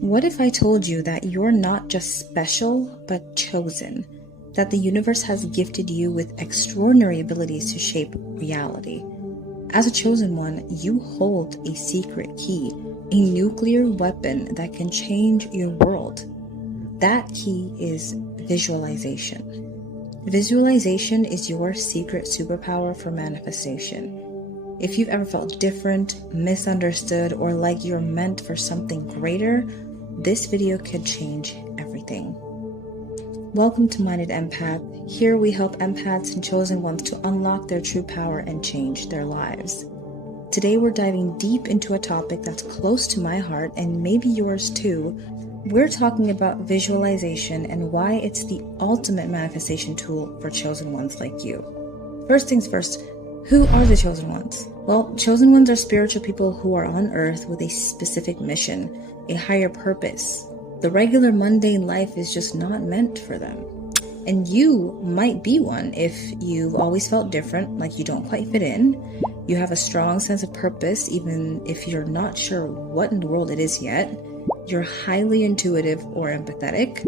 What if I told you that you're not just special, but chosen? That the universe has gifted you with extraordinary abilities to shape reality. As a chosen one, you hold a secret key, a nuclear weapon that can change your world. That key is visualization. Visualization is your secret superpower for manifestation. If you've ever felt different, misunderstood, or like you're meant for something greater, this video could change everything. Welcome to Minded Empath. Here we help empaths and chosen ones to unlock their true power and change their lives. Today we're diving deep into a topic that's close to my heart and maybe yours too. We're talking about visualization and why it's the ultimate manifestation tool for chosen ones like you. First things first, who are the chosen ones? Well, chosen ones are spiritual people who are on earth with a specific mission, a higher purpose. The regular mundane life is just not meant for them. And you might be one if you've always felt different, like you don't quite fit in. You have a strong sense of purpose, even if you're not sure what in the world it is yet. You're highly intuitive or empathetic.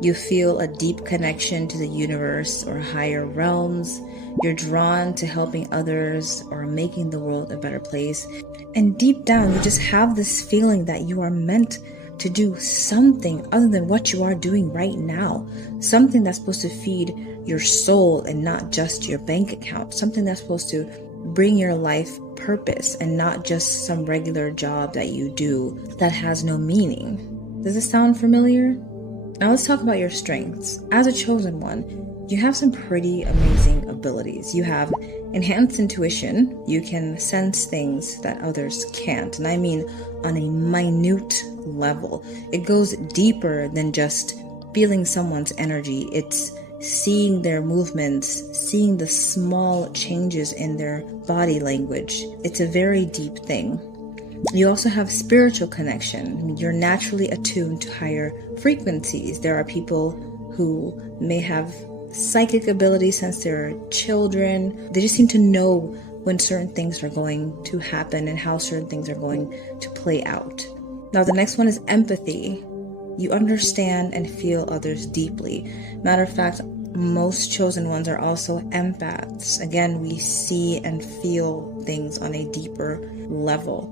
You feel a deep connection to the universe or higher realms. You're drawn to helping others or making the world a better place. And deep down, you just have this feeling that you are meant to do something other than what you are doing right now. Something that's supposed to feed your soul and not just your bank account. Something that's supposed to bring your life purpose and not just some regular job that you do that has no meaning. Does this sound familiar? Now let's talk about your strengths. As a chosen one, you have some pretty amazing abilities. You have enhanced intuition. You can sense things that others can't. And I mean on a minute level. It goes deeper than just feeling someone's energy. It's seeing their movements, seeing the small changes in their body language. It's a very deep thing. You also have spiritual connection. You're naturally attuned to higher frequencies. There are people who may have psychic abilities since they're children. They just seem to know when certain things are going to happen and how certain things are going to play out. Now, the next one is empathy. You understand and feel others deeply. Matter of fact, most chosen ones are also empaths. Again, we see and feel things on a deeper level.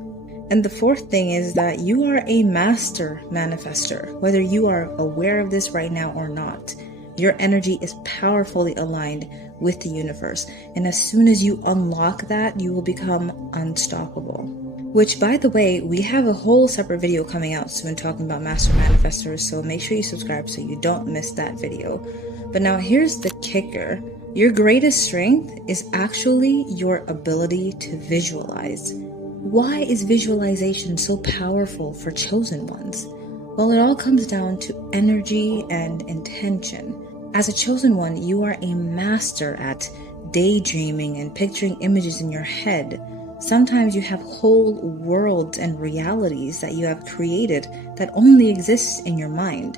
And the fourth thing is that you are a master manifester, whether you are aware of this right now or not. Your energy is powerfully aligned with the universe. And as soon as you unlock that, you will become unstoppable. Which, by the way, we have a whole separate video coming out soon talking about master manifestors. So make sure you subscribe so you don't miss that video. But now here's the kicker. Your greatest strength is actually your ability to visualize. Why is visualization so powerful for chosen ones? Well, it all comes down to energy and intention. As a chosen one, you are a master at daydreaming and picturing images in your head. Sometimes you have whole worlds and realities that you have created that only exist in your mind.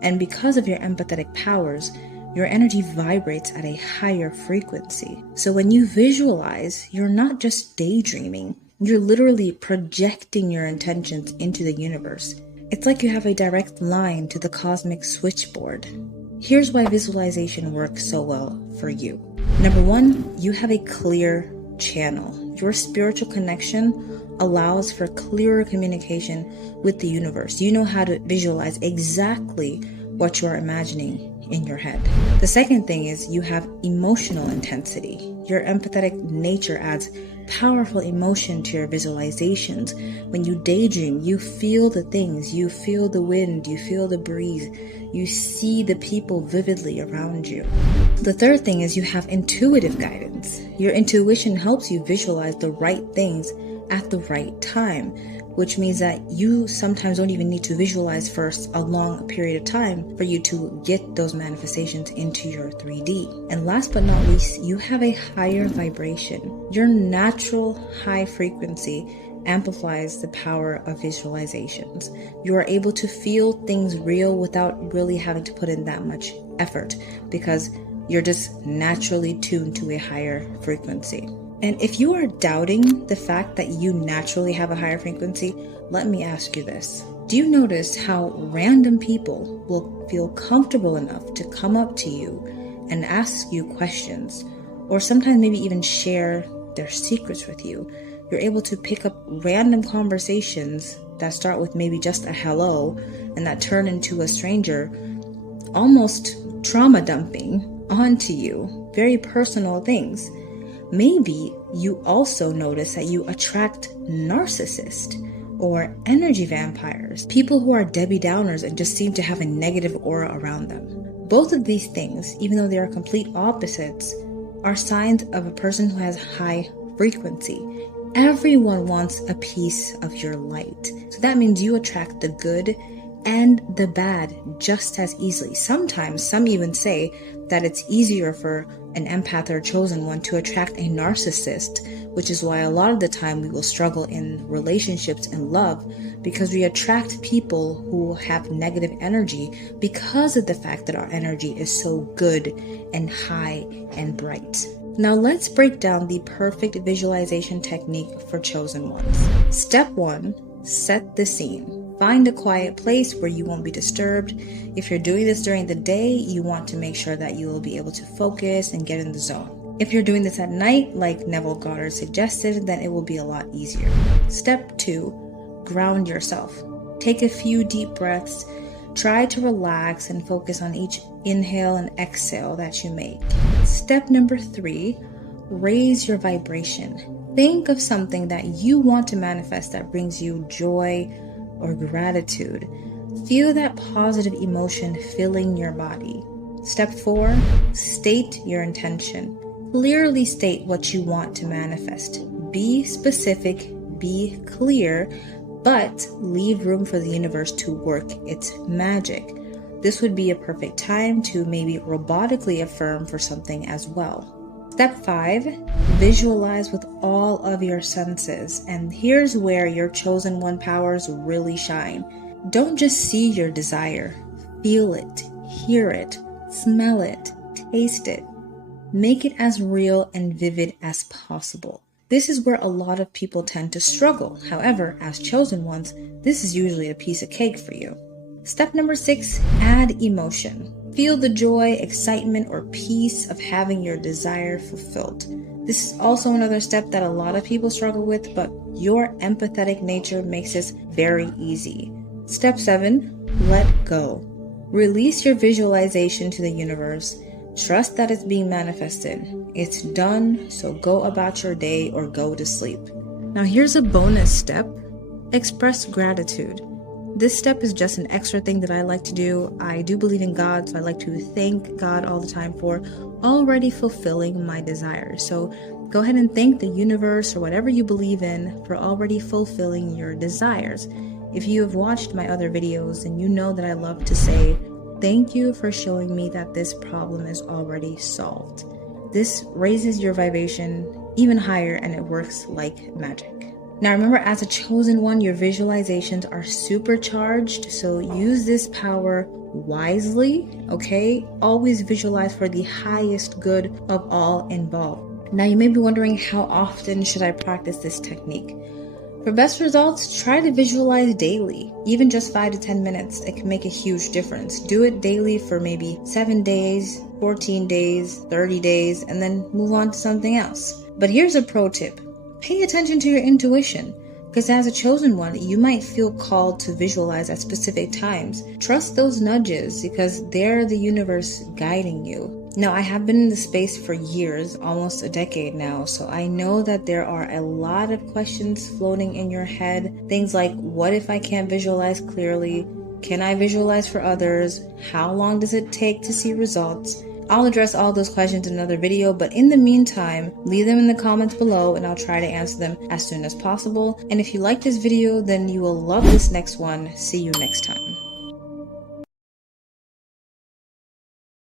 And because of your empathetic powers, your energy vibrates at a higher frequency. So when you visualize, you're not just daydreaming. You're literally projecting your intentions into the universe. It's like you have a direct line to the cosmic switchboard. Here's why visualization works so well for you. Number one, you have a clear channel. Your spiritual connection allows for clearer communication with the universe. You know how to visualize exactly what you are imagining in your head. The second thing is you have emotional intensity. Your empathetic nature adds powerful emotion to your visualizations. When you daydream, you feel the things, you feel the wind, you feel the breeze, you see the people vividly around you. The third thing is you have intuitive guidance. Your intuition helps you visualize the right things at the right time, which means that you sometimes don't even need to visualize first a long period of time for you to get those manifestations into your 3D. And last but not least, you have a higher vibration. Your natural high frequency amplifies the power of visualizations. You are able to feel things real without really having to put in that much effort because you're just naturally tuned to a higher frequency. And if you are doubting the fact that you naturally have a higher frequency, let me ask you this. Do you notice how random people will feel comfortable enough to come up to you and ask you questions, or sometimes maybe even share their secrets with you? You're able to pick up random conversations that start with maybe just a hello and that turn into a stranger almost trauma dumping onto you, very personal things. Maybe you also notice that you attract narcissists or energy vampires, people who are Debbie Downers and just seem to have a negative aura around them. Both of these things, even though they are complete opposites, are signs of a person who has high frequency. Everyone wants a piece of your light. So that means you attract the good and the bad just as easily. Sometimes some even say that it's easier for an empath or a chosen one to attract a narcissist, which is why a lot of the time we will struggle in relationships and love, because we attract people who have negative energy because of the fact that our energy is so good and high and bright. Now let's break down the perfect visualization technique for chosen ones. Step 1, set the scene. Find a quiet place where you won't be disturbed. If you're doing this during the day, you want to make sure that you will be able to focus and get in the zone. If you're doing this at night, like Neville Goddard suggested, then it will be a lot easier. Step 2, ground yourself. Take a few deep breaths. Try to relax and focus on each inhale and exhale that you make. Step number 3, raise your vibration. Think of something that you want to manifest that brings you joy or gratitude. Feel that positive emotion filling your body. Step 4, state your intention. Clearly state what you want to manifest. Be specific, be clear, but leave room for the universe to work its magic. This would be a perfect time to maybe robotically affirm for something as well. Step 5, visualize with all of your senses. And here's where your chosen one powers really shine. Don't just see your desire. Feel it, hear it, smell it, taste it. Make it as real and vivid as possible. This is where a lot of people tend to struggle. However, as chosen ones, this is usually a piece of cake for you. Step number 6, add emotion. Feel the joy, excitement, or peace of having your desire fulfilled. This is also another step that a lot of people struggle with, but your empathetic nature makes this very easy. Step 7, let go. Release your visualization to the universe. Trust that it's being manifested. It's done, so go about your day or go to sleep. Now here's a bonus step. Express gratitude. This step is just an extra thing that I like to do. I do believe in God, so I like to thank God all the time for already fulfilling my desires. So go ahead and thank the universe or whatever you believe in for already fulfilling your desires. If you have watched my other videos, then you know that I love to say, thank you for showing me that this problem is already solved. This raises your vibration even higher and it works like magic. Now remember, as a chosen one, your visualizations are supercharged, so use this power wisely, okay? Always visualize for the highest good of all involved. Now you may be wondering, how often should I practice this technique? For best results, try to visualize daily. Even just 5 to 10 minutes, it can make a huge difference. Do it daily for maybe 7 days, 14 days, 30 days, and then move on to something else. But here's a pro tip. Pay attention to your intuition, because as a chosen one, you might feel called to visualize at specific times. Trust those nudges because they're the universe guiding you. Now, I have been in this space for years, almost a decade now, so I know that there are a lot of questions floating in your head. Things like, what if I can't visualize clearly? Can I visualize for others? How long does it take to see results? I'll address all those questions in another video, but in the meantime, leave them in the comments below and I'll try to answer them as soon as possible. And if you like this video, then you will love this next one. See you next time.